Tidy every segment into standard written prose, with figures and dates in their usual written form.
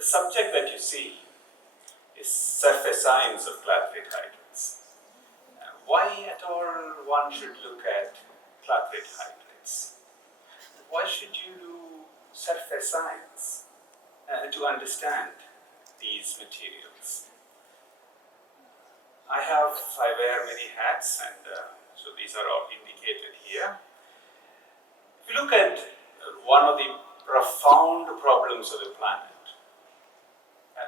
The subject that you see is surface science of Clathrate hydrates. Why at all one should look at Clathrate hydrates? Why should you do surface science to understand these materials? I wear many hats, and so these are all indicated here. If you look at one of the profound problems of the planet,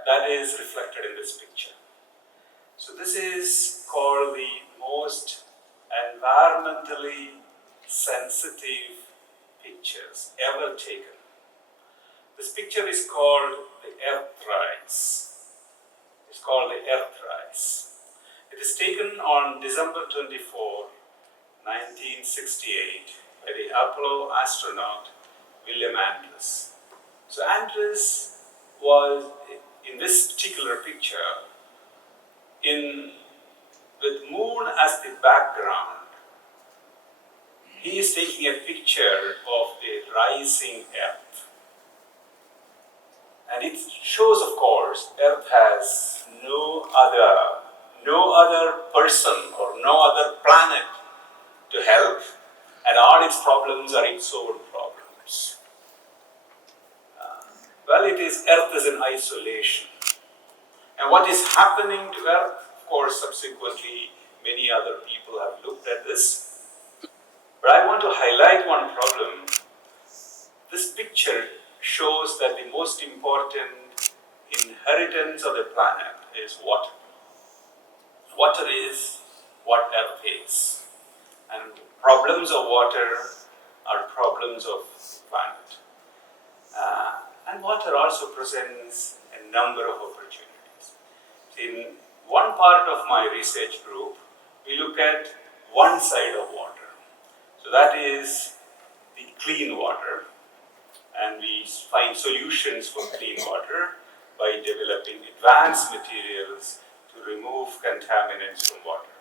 that is reflected in this picture. So this is called the most environmentally sensitive pictures ever taken. This picture is called the Earthrise. It's called the Earthrise. It is taken on December 24, 1968 by the Apollo astronaut William Andrews. So Andrews was, in this particular picture, with moon as the background. He is taking a picture of a rising Earth. And it shows, of course, Earth has no other person or no other planet to help, and all its problems are its own problems. Earth is in isolation. And what is happening to Earth, of course, subsequently, many other people have looked at this. But I want to highlight one problem. This picture shows that the most important inheritance of the planet is water. Water is what Earth is. And problems of water are problems of planet. And water also presents a number of opportunities. In one part of my research group, we look at one side of water. So that is the clean water. And we find solutions for clean water by developing advanced materials to remove contaminants from water.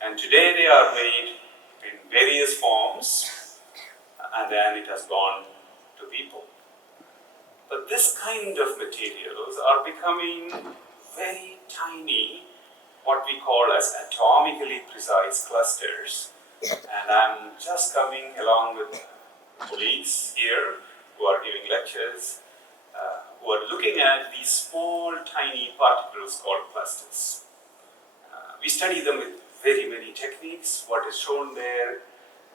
And today they are made in various forms, and then it has gone to people. But this kind of materials are becoming very tiny, what we call as atomically precise clusters. And I'm just coming along with colleagues here who are giving lectures, who are looking at these small, tiny particles called clusters. We study them with very many techniques. What is shown there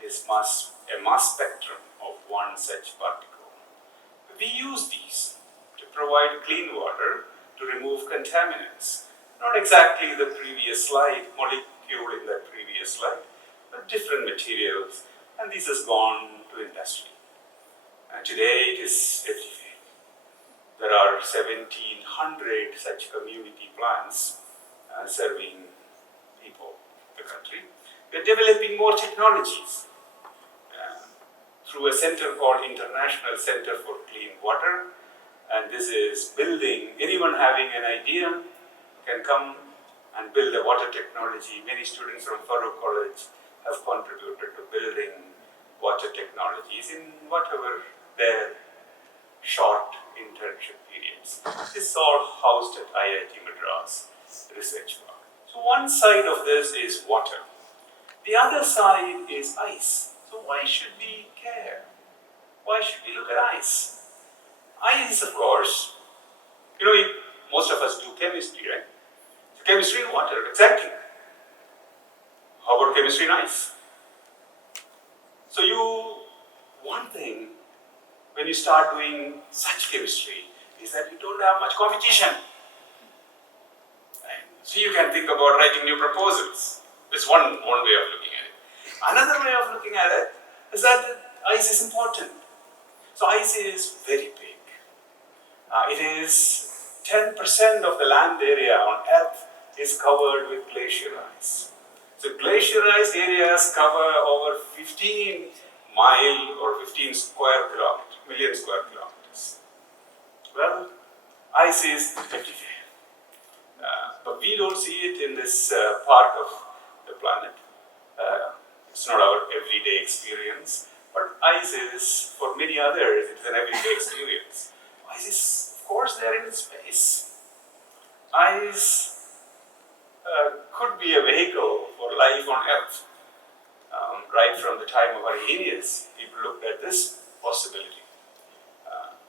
is a mass spectrum of one such particle. We use these to provide clean water to remove contaminants. Not exactly the previous slide, molecule in that previous slide, but different materials. And this has gone to industry. And today it is everywhere. There are 1,700 such community plants serving people in the country. We are developing more technologies through a center called International Center for Clean Water. And this is building, anyone having an idea can come and build a water technology. Many students from Farook College have contributed to building water technologies in whatever their short internship periods. This is all housed at IIT Madras Research Park. So one side of this is water. The other side is ice. So why should we care? Why should we look at ice? Ice, of course, most of us do chemistry, right? So chemistry in water, exactly. How about chemistry in ice? So one thing, when you start doing such chemistry, is that you don't have much competition. Right? So you can think about writing new proposals. That's one way of looking at it. Another way of looking at it is that ice is important. So ice is very big. It is 10% of the land area on Earth is covered with glacier ice. So glacierized areas cover over 15 million square kilometers. Well, ice is everywhere. But we don't see it in this part of the planet. It's not our everyday experience, but ice is, for many others, it's an everyday experience. Ice is, of course, they are in space. Ice could be a vehicle for life on Earth. Right from the time of Arrhenius, people looked at this possibility.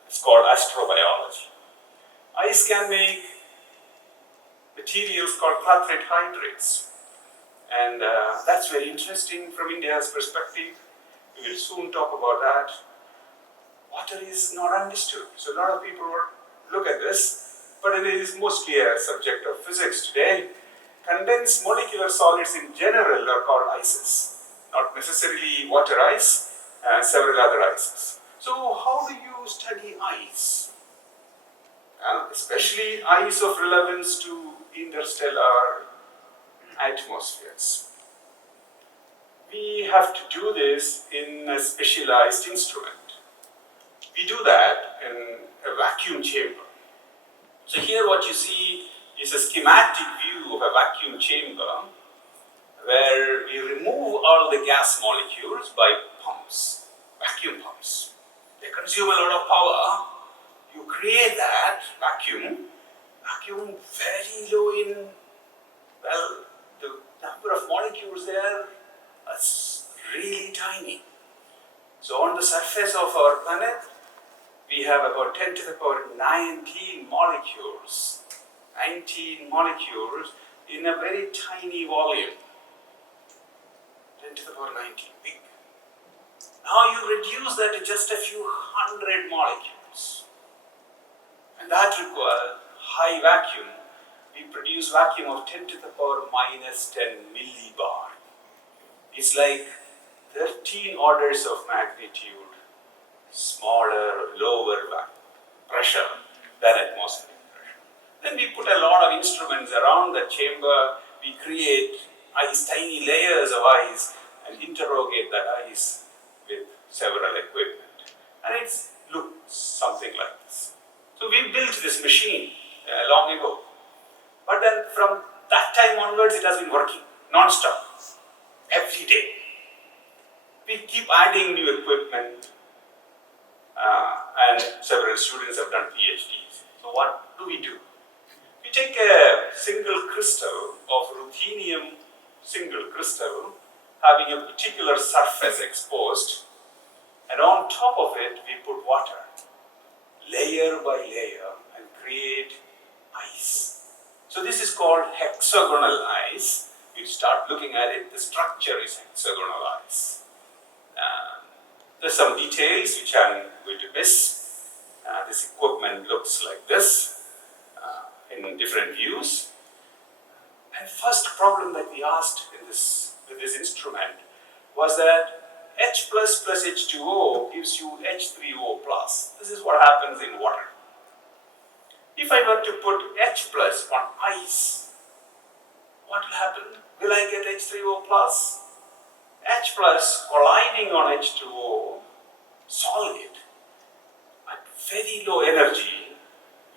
It's called astrobiology. Ice can make materials called Clathrate hydrates. And that's very interesting from India's perspective. We will soon talk about that. Water is not understood. So a lot of people look at this, but it is mostly a subject of physics today. Condensed molecular solids in general are called ices, not necessarily water ice, several other ices. So how do you study ice? Especially ice of relevance to interstellar atmospheres. We have to do this in a specialized instrument. We do that in a vacuum chamber. So here what you see is a schematic view of a vacuum chamber where we remove all the gas molecules by pumps, vacuum pumps. They consume a lot of power. You create that vacuum very low in, well, the number of molecules there is really tiny. So on the surface of our planet, we have about 10 to the power 19 molecules. 19 molecules in a very tiny volume. 10 to the power 19, big. Now you reduce that to just a few hundred molecules. And that requires high vacuum. We produce vacuum of 10 to the power minus 10 millibar. It's like 13 orders of magnitude smaller, lower pressure than atmospheric pressure. Then we put a lot of instruments around the chamber. We create tiny layers of ice and interrogate that ice with several equipment. And it looks something like this. So we built this machine long ago. But then from that time onwards, it has been working non-stop, every day. We keep adding new equipment, and several students have done PhDs. So what do? We take a single crystal of ruthenium, single crystal, having a particular surface exposed, and on top of it we put water, layer by layer, and create ice. So this is called hexagonal ice. You start looking at it, the structure is hexagonal ice. There's some details which I'm going to miss. This equipment looks like this in different views. And first problem that we asked with this instrument was that H plus H2O gives you H3O plus. This is what happens in water. If I were to put H plus on ice, what will happen? Will I get H3O plus? H plus colliding on H2O, solid, at very low energy,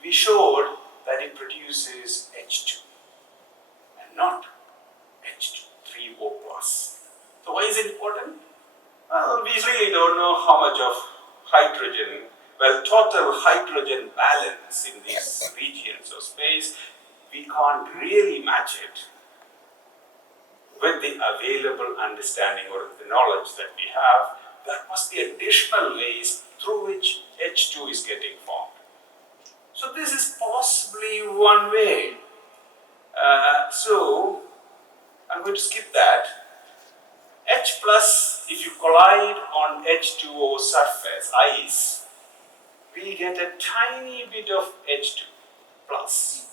we showed that it produces H2 and not H3O plus. So why is it important? Well, we really don't know how much of hydrogen, total hydrogen balance in these regions of space, we can't really match it with the available understanding or the knowledge that we have. There must be additional ways through which H2 is getting formed. So this is possibly one way. So I'm going to skip that. H plus, if you collide on H2O surface, ice, we get a tiny bit of H2 plus.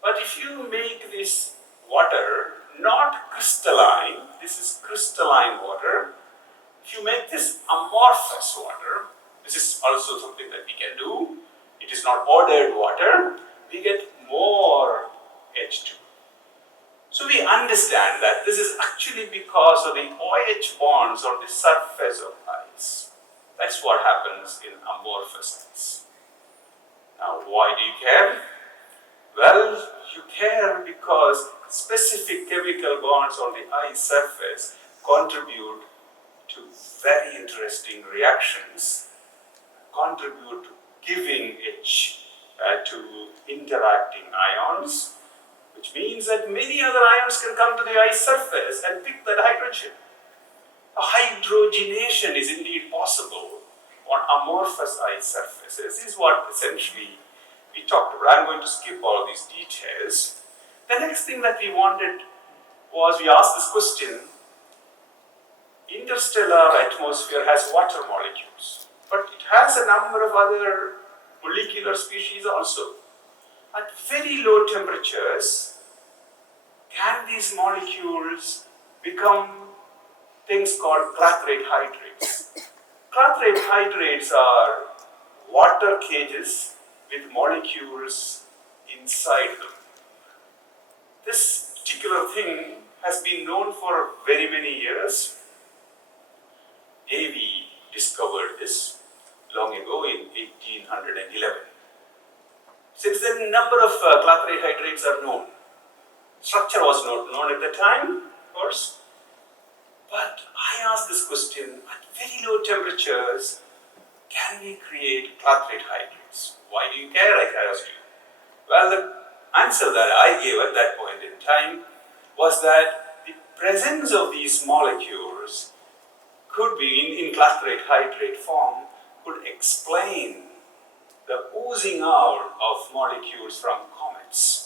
But if you make this water not crystalline, this is crystalline water. If you make this amorphous water, this is also something that we can do. It is not ordered water, we get more H2. So we understand that this is actually because of the OH bonds on the surface of ice. That's what happens in amorphous ice. Now, why do you care? Well, you care because specific chemical bonds on the ice surface contribute to very interesting reactions, contribute to giving H interacting ions, which means that many other ions can come to the ice surface and pick that hydrogen. A hydrogenation is indeed possible on amorphous ice surfaces. This is what essentially we talked about. I'm going to skip all these details. The next thing that we wanted was, we asked this question: interstellar atmosphere has water molecules, but it has a number of other molecular species also. At very low temperatures, can these molecules become things called Clathrate hydrates? Clathrate hydrates are water cages with molecules inside them. This particular thing has been known for very many years. Davy discovered this long ago in 1811. Since then, a number of Clathrate hydrates are known. Structure was not known at the time, of course. But I asked this question: at very low temperatures, can we create Clathrate hydrates? Why do you care, I asked you? Well, the answer that I gave at that point in time was that the presence of these molecules could be in Clathrate hydrate form, could explain the oozing out of molecules from comets.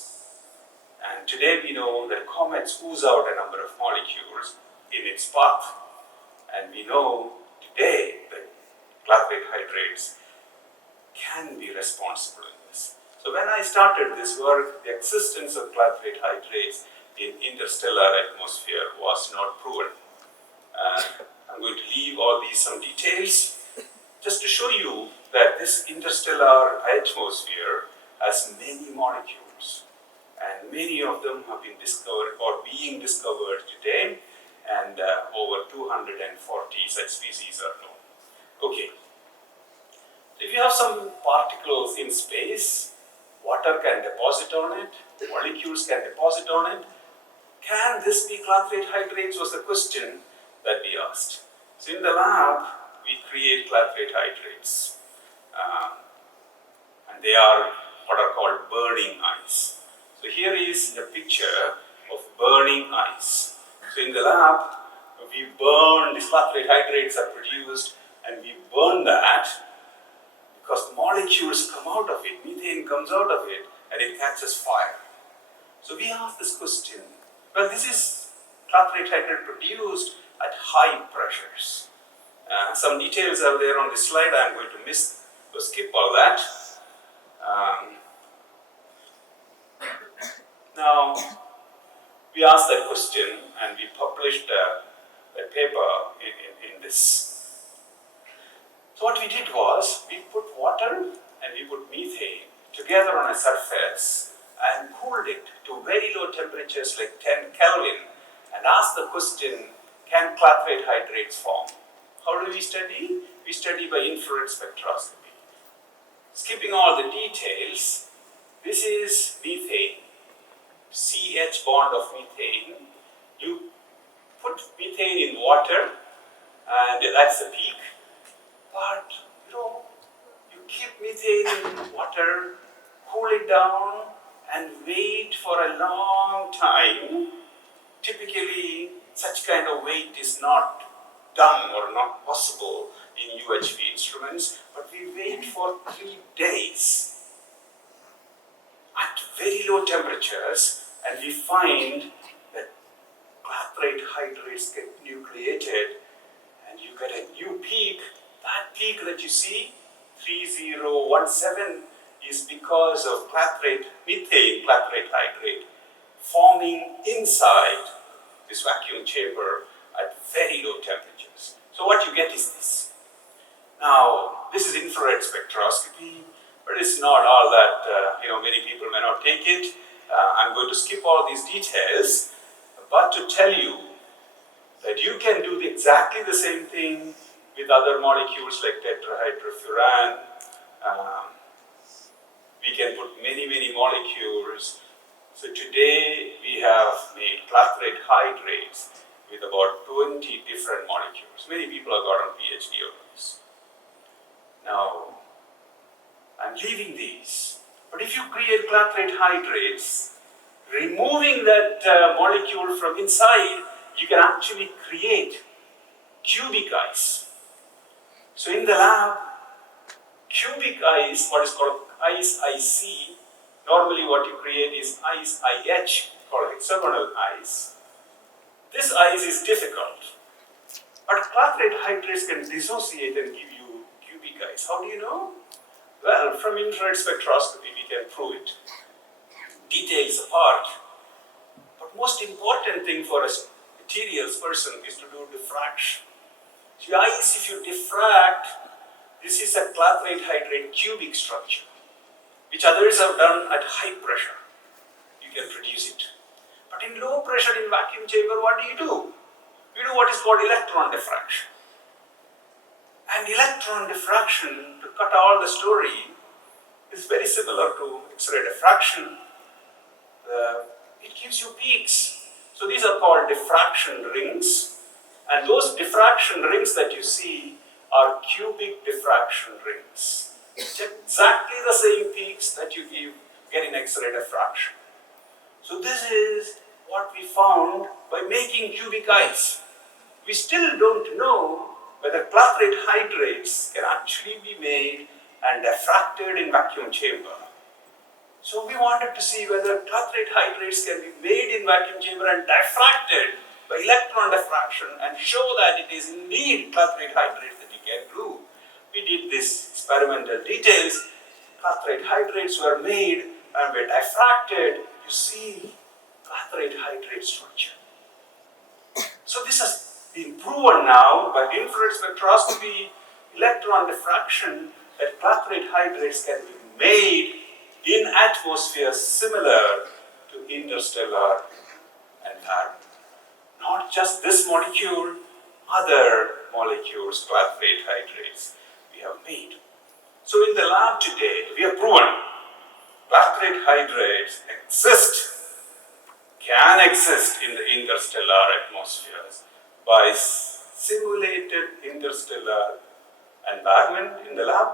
And today we know that comets ooze out a number of molecules in its path, and we know today that Clathrate hydrates can be responsible in this. So when I started this work, the existence of Clathrate hydrates in interstellar atmosphere was not proven. I'm going to leave all these some details just to show you that this interstellar atmosphere has many molecules, and many of them have been discovered or being discovered today, and over 240 such species are known. Okay, so if you have some particles in space, water can deposit on it, molecules can deposit on it. Can this be Clathrate hydrates was the question that we asked. So in the lab, we create Clathrate hydrates. And they are what are called burning ice. So here is a picture of burning ice. So in the lab, we burn, these Clathrate hydrates are produced, and we burn that because the molecules come out of it, methane comes out of it, and it catches fire. So we ask this question: well, this is Clathrate hydrate produced at high pressures. Some details are there on this slide. I am going to miss or skip all that. Now, we asked that question and we published a paper in this. So what we did was, we put water and we put methane together on a surface and cooled it to very low temperatures like 10 Kelvin and asked the question: can Clathrate hydrates form? How do we study? We study by infrared spectroscopy. Skipping all the details, this is methane, CH bond of methane. You put methane in water and that's the peak. But you keep methane in water, cool it down and wait for a long time. Typically, such kind of wait is not done or not possible in UHV instruments, but we wait for 3 days at very low temperatures, and we find that Clathrate hydrates get nucleated and you get a new peak. That peak that you see, 3017, is because of methane Clathrate hydrate forming inside this vacuum chamber at very low temperatures. So what you get is this. Now, this is infrared spectroscopy, but it's not all that, many people may not take it. I'm going to skip all these details, but to tell you that you can do exactly the same thing with other molecules like tetrahydrofuran. We can put many molecules. So today we have made Clathrate hydrates with about 20 different molecules. Many people have got a PhD on this. Now, I'm leaving these, but if if you create clathrate hydrates, removing that molecule from inside, you can actually create cubic ice. So in the lab, cubic ice, what is called ice IC, normally what you create is ice IH, called hexagonal ice. This ice is difficult, but clathrate hydrates can dissociate and give you cubic ice. How do you know? Well, from infrared spectroscopy, we can prove it. Details apart, but most important thing for a materials person is to do diffraction. See, ice, if you diffract, this is a clathrate hydrate cubic structure, which others have done at high pressure. You can produce it. But in low pressure in vacuum chamber, what do? You do what is called electron diffraction. And electron diffraction, to cut all the story, is very similar to X-ray diffraction. It gives you peaks. So these are called diffraction rings. And those diffraction rings that you see are cubic diffraction rings. It's exactly the same peaks that you get in X-ray diffraction. So this is what we found by making cubic ice. We still don't know whether clathrate hydrates can actually be made and diffracted in vacuum chamber. So we wanted to see whether clathrate hydrates can be made in vacuum chamber and diffracted by electron diffraction and show that it is indeed clathrate hydrates that you can do. We did this experimental details. Clathrate hydrates were made and were diffracted. You see clathrate hydrate structure. So this has been proven now by infrared spectroscopy, electron diffraction, that clathrate hydrates can be made in atmosphere similar to interstellar environment. Not just this molecule, other molecules, clathrate hydrates, we have made. So in the lab today, we have proven clathrate hydrates can exist in the interstellar atmospheres by simulated interstellar environment in the lab,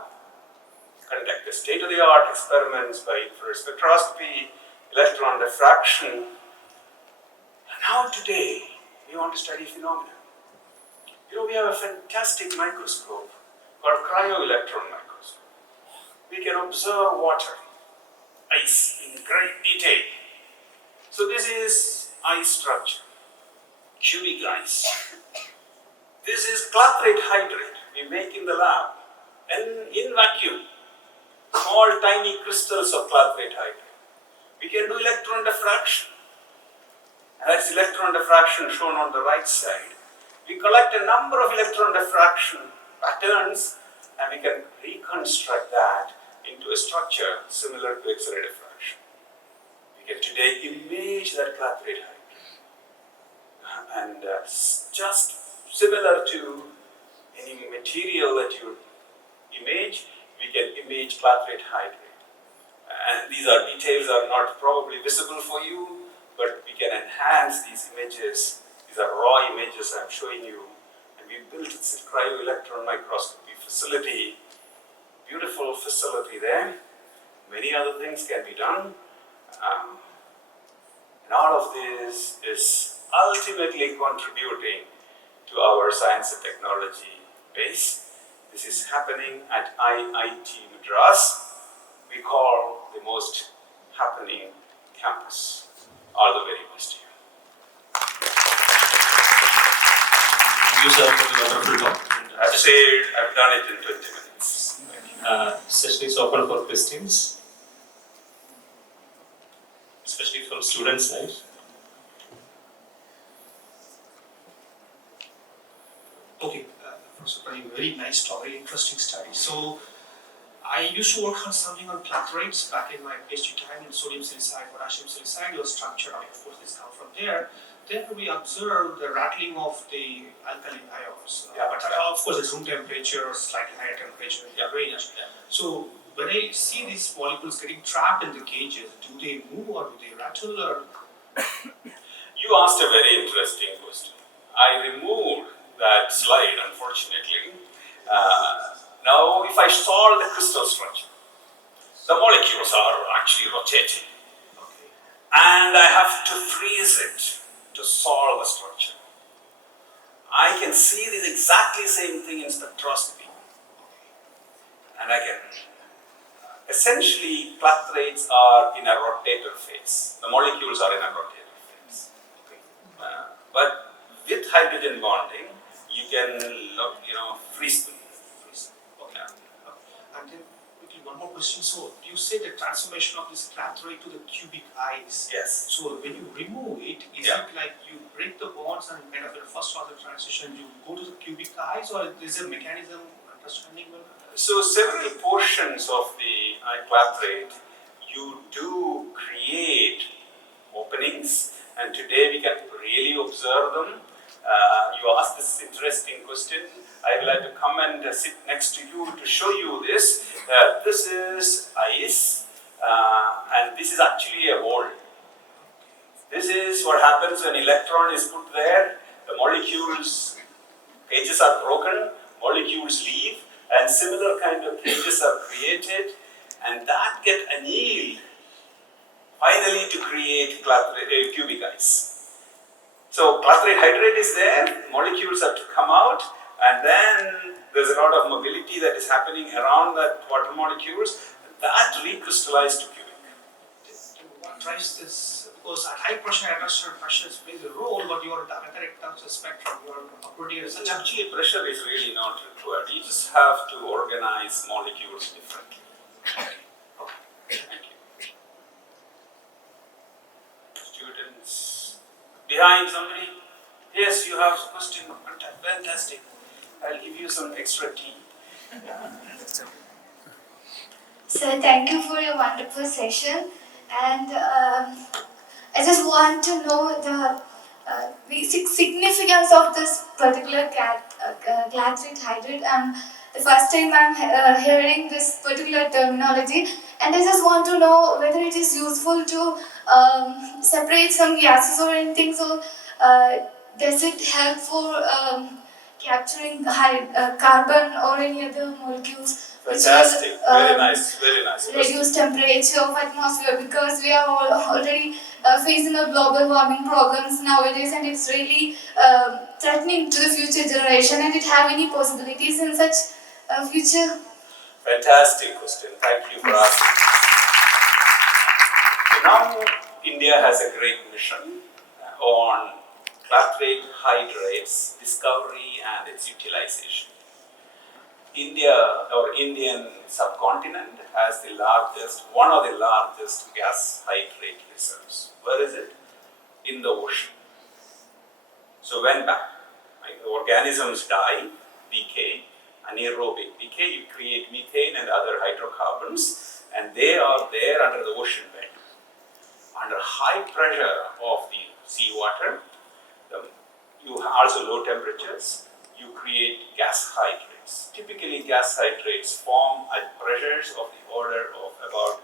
conduct the state-of-the-art experiments by infrared spectroscopy, electron diffraction. And now today, we want to study phenomena. We have a fantastic microscope called cryo-electron microscope. We can observe water, ice in great detail. So this is ice structure, cubic ice. This is clathrate hydrate we make in the lab and in vacuum, small tiny crystals of clathrate hydrate. We can do electron diffraction. And that's electron diffraction shown on the right side. We collect a number of electron diffraction patterns and we can reconstruct that into a structure similar to X-ray diffraction. We can today image that clathrate hydrate. And just similar to any material that you image, we can image clathrate hydrate. And these details are not probably visible for you, but we can enhance these images. These are raw images I'm showing you. And we built this cryo-electron microscopy facility, beautiful facility there. Many other things can be done. And all of this is ultimately contributing to our science and technology base. This is happening at IIT Madras. We call the most happening campus. All the very best to you. Thank you, sir, for the wonderful talk. I've said I've done it in 20 minutes. Session is open for questions, especially from students' side. Okay, Professor Pradeep, very nice story, interesting study. So, I used to work on something on clathrates back in my PhD time in sodium salicylate, potassium salicylate, was structure, of course, this comes from there. Then we observed the rattling of the alkaline ions. But of course, it's room temperature or slightly higher temperature in the range. So, when I see these molecules getting trapped in the cages, do they move or do they rattle? Or? You asked a very interesting question. I removed that slide, unfortunately. Now, if I solve the crystal structure, The molecules are actually rotating. Okay. And I have to freeze it to solve the structure. I can see this exactly same thing in spectroscopy. And I can, essentially, clathrates are in a rotator phase. The molecules are in a rotator phase. But with hydrogen bonding, you can, freeze them. Okay. And then quickly one more question. So you said the transformation of this clathrate to the cubic ice. Yes. So when you remove it, is Yeah. it like you break the bonds and kind of in the first order transition you go to the cubic ice, or is there a mechanism understanding well? So several portions of the clathrate, you do create openings, and today we can really observe them. You asked this interesting question. I will have to come and sit next to you to show you this. This is ice, and this is actually a hole. This is what happens when electron is put there. The molecules, cages are broken, molecules leave, and similar kind of cages are created, and that get annealed finally to create cubic ice. So clathrate hydrate is there, molecules have to come out, and then there's a lot of mobility that is happening around that water molecules, that recrystallizes to cubic. What drives this? Because at high pressure, atmospheric pressures plays a role, but you are at other terms of spectrum, you are operating at such a Actually, pressure is really not required. You just have to organize molecules differently. Thank you. Students, behind somebody? Yes, you have a question. Fantastic. I'll give you some extra tea. So thank you for your wonderful session, and I just want to know the basic significance of this particular clathrate hydrate. The first time I'm hearing this particular terminology, and I just want to know whether it is useful to separate some gases or anything. So does it help for capturing carbon or any other molecules? Fantastic. Very nice. Very nice. Reduce temperature of atmosphere, because we are already facing a global warming problems nowadays, and it's really threatening to the future generation. And it have any possibilities in such future? Fantastic question. Thank you for asking. So now India has a great mission on clathrate hydrates discovery and its utilization. India, or Indian subcontinent, has the largest, one of the largest gas hydrate reserves. Where is it? In the ocean. So when organisms die, decay, anaerobic decay, you create methane and other hydrocarbons, and they are there under the ocean bed. Under high pressure of the seawater, you also low temperatures, you create gas hydrates. Typically, gas hydrates form at pressures of the order of about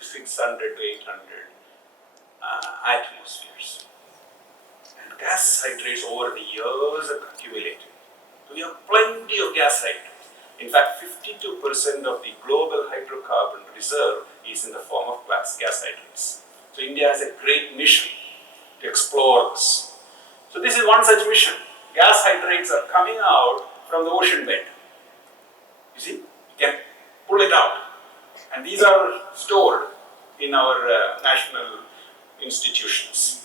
600 to 800 atmospheres. And gas hydrates over the years have accumulated. We have plenty of gas hydrates. In fact, 52% of the global hydrocarbon reserve is in the form of gas hydrates. So India has a great mission to explore this. So this is one such mission. Gas hydrates are coming out from the ocean bed. You see, you can pull it out. And these are stored in our national institutions.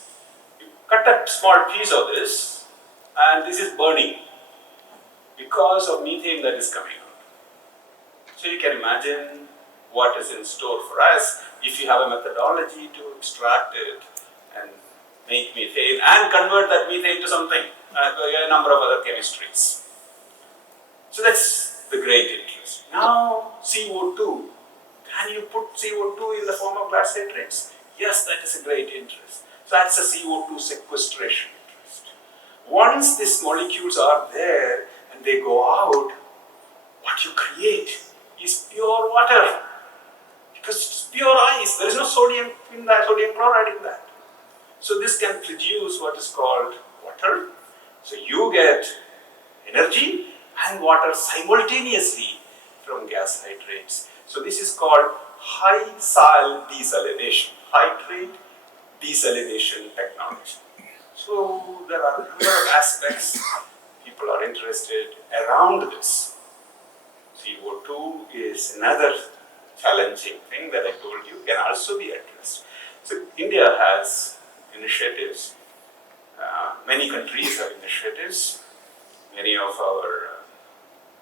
You cut a small piece of this, and this is burning because of methane that is coming out. So you can imagine what is in store for us if you have a methodology to extract it and make methane and convert that methane to something, a number of other chemistries. So that's the great interest. Now CO2. Can you put CO2 in the form of gas hydrates? Yes, that is a great interest. So that's a CO2 sequestration interest. Once these molecules are there and they go out, what you create is pure water. Because it's pure ice, there is no sodium in that, sodium chloride in that. So this can produce what is called water. So you get energy and water simultaneously from gas hydrates. So this is called high soil desalination, hydrate desalination technology. So there are a number of aspects people are interested around this. CO2 is another challenging thing that I told you can also be addressed. So India has initiatives. Many countries have initiatives. Many of our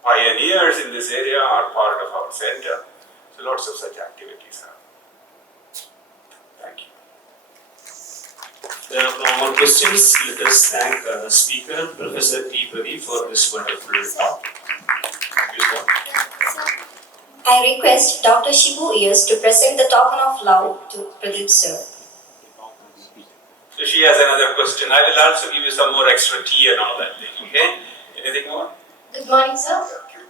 pioneers in this area are part of our center. So lots of such activities are. Thank you. There are no more questions. Let us thank the speaker, Professor T. Pradeep, for this wonderful talk. Thank you, sir. I request Dr. Shibu Ears to present the token of love to Pradeep sir. So she has another question. I will also give you some more extra tea and all that thing. Okay? Anything more? Good morning, sir.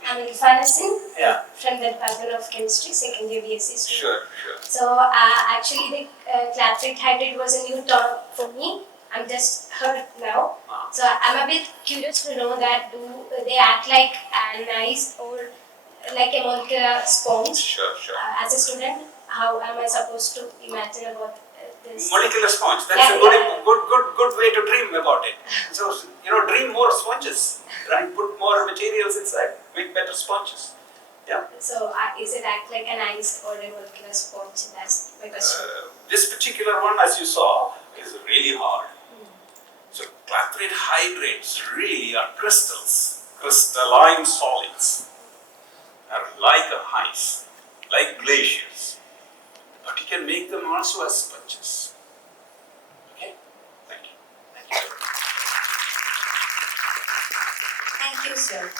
I'm Ilfana Singh Yeah. from the Department of Chemistry, second year BSc student. Sure. So, actually, the Clathrate hydrate was a new term for me. I'm just heard now. So, I'm a bit curious to know that do they act like anise or like a molecular sponge? Sure. As a student, how am I supposed to imagine about this? Molecular sponge. That's Yeah, a good way to dream about it. So dream more sponges, right? Put more materials inside, make better sponges. Yeah. So, is it act like an ice or a molecular sponge? That's my question. This particular one, as you saw, is really hard. So Clathrate hydrates really are crystals, crystalline solids, are like a ice, like glaciers. But you can make them also as sponges. Okay? Thank you. Thank you, sir.